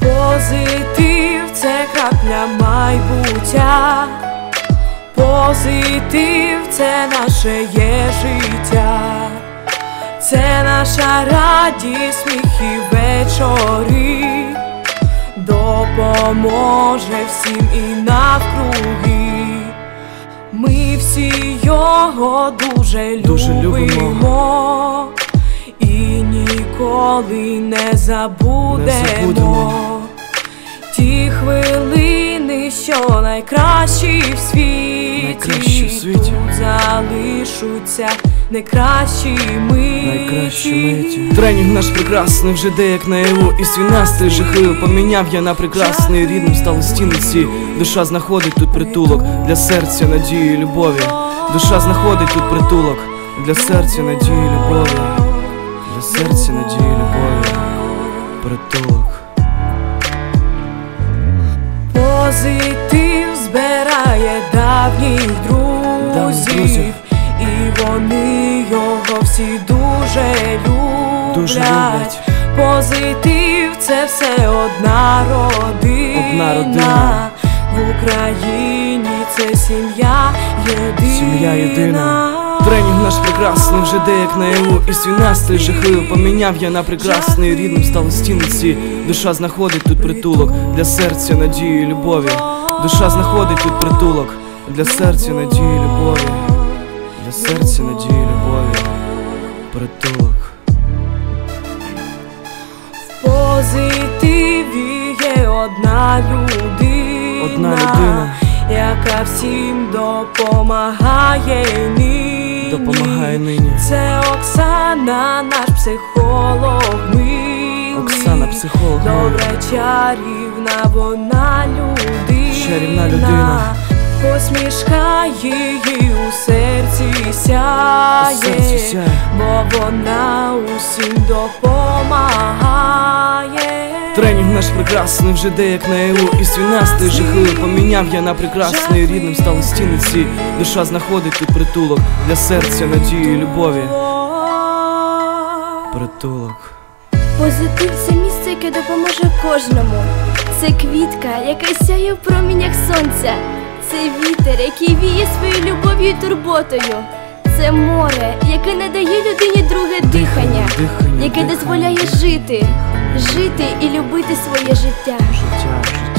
Позитив це крапля майбуття, позитив це наше є життя, це наша радість, сміх і вечори, допоможе всім і навкруги. Ми всі його дуже, Дуже любимо, любимо. Ніколи не забудемо. Не забудемо. Ті хвилини, що найкращі в світі, Найкращі в світі. тут залишаться найкращі миті. Тренінг наш прекрасний вже де як наяву І свій настрій жахливо поміняв я на прекрасний Рідним стали стіни ці Душа знаходить тут притулок Для серця, надії, і любові Душа знаходить тут притулок Для серця, надії, і любові Для серця, надії, любові Притулок Позитив збирає давніх друзів, Давніх друзів. і вони його всі дуже люблять. Дуже люблять. Позитив це все одна родина. Одна родина. В Україні це сім'я єдина. Сім'я єдина Тренінг наш прекрасний вже де як наяву І свій настрій жахливо поміняв я на прекрасний Рідним стали стіни ці Душа знаходить тут притулок Для серця, надії, і любові. Душа знаходить тут притулок Для серця, надії, і любові. Для серця, надії, і любові. Притулок. В позитиві є одна людина, Одна людина. яка всім допомагає нині. Допомагає нині Це Оксана, наш психолог. милий. Оксана, психолог Добра, чарівна, вона людина. Чарівна людина. Посмішка її у серці сяє, У серці сяє. бо вона усім допомагає. Тренінг наш прекрасний вже де як наяву І свій настрій жахливо поміняв я на прекрасний Рідним стали стіни ці Душа знаходить тут притулок Для серця, надії, і любові Притулок Позитив це місце, яке допоможе кожному. Це квітка, яка сяє в промінях сонця. Це вітер, який віє своєю любов'ю і турботою. Це море, яке не дає людині друге дихання, дихання, яке дозволяє жити, жити і любити своє. Життя, життя